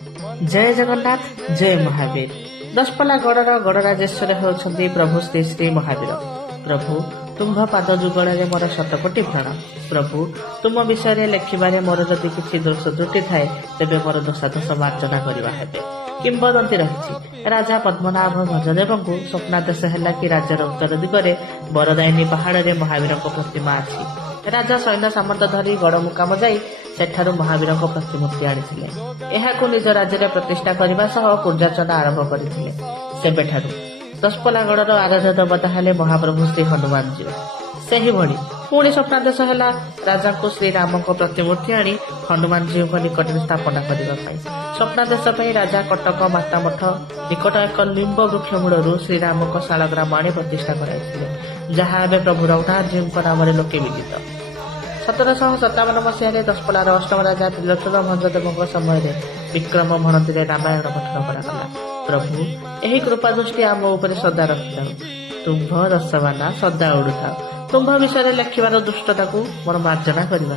जय जगन्नाथ जय महावीर। दशपल्ला गड़र गड़राजेश्वर होउछन्ति प्रभु श्री श्री महावीर। प्रभु तुम्भ पाद जुगल मोर शतकोटी प्रणाम। प्रभु तुम विषय लेखिबारे मोर जदि किछि दोष त्रुटि थाए तेबे मोर दोषादोष मार्जना करबा हेबे। किंबदंती रही राजा पद्मनाभ भजदेवଙ୍କୁ स्वप्नादेश है कि राज्यर उत्तर दिगरे बरदायिनी पहाड़ महावीर प्रतिमा अच्छी। राजा सैन्य सामंत धरी गड़ मुकाम जाई सेठारु महावीर प्रतिमूर्ति आनिथिले। एहाकु निज राज्य प्रतिष्ठा करने सह पूजार्चना आरंभ करथिले। सेबेठारु दशपल्ला गड़र आराध्य देवता हेले महाप्रभु श्री हनुमान जी। सेही भली पुणी स्वप्नादेश है राजा को श्रीराम प्रतिमूर्ति आनी हनुमान जी निकट में स्थापना करने। स्वप्नादेश राजा कटक माता मठ निकट एक लिंब वृक्ष मूलू श्रीराम शालग्राम आनी प्रतिष्ठा कराई जहाँ एवं प्रभु रघुनाथ जी नाम लोके विदित। 1757 मसीह दशपल्लार अष्टम राजा त्रिलोचन भंजदेव समय विक्रम भणती रामायण पठन करागला। प्रभु यही कृपा दृष्टि आम उपर सदा रखिथा। तुम्भ रसवाना सदा उड़ुथा। तुम्भ विषय लेखिबार दुष्टता को मोर मार्जना करवा।